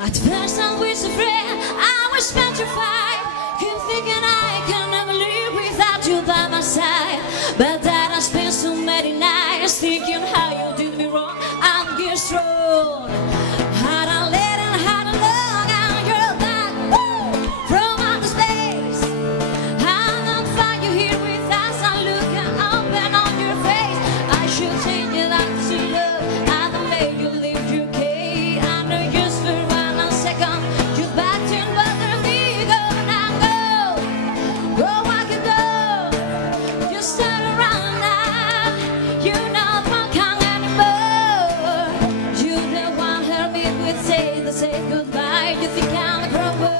At first I was afraid, I was petrified, keep thinking I can never live without you by my side. But then I spent so many nights thinking how you did me wrong. I'm getting strong. Hard and late and hard and long, and you're back from outer space. I'm on fire here with us, I'm looking open on your face. I should change it up to love, and the way you live your case. I know just for 1 second, you're back to bother me. Go now, go I can go. Just turn around now, you know I can't anymore. You the one hurt me with say goodbye. You think I'm a crumble.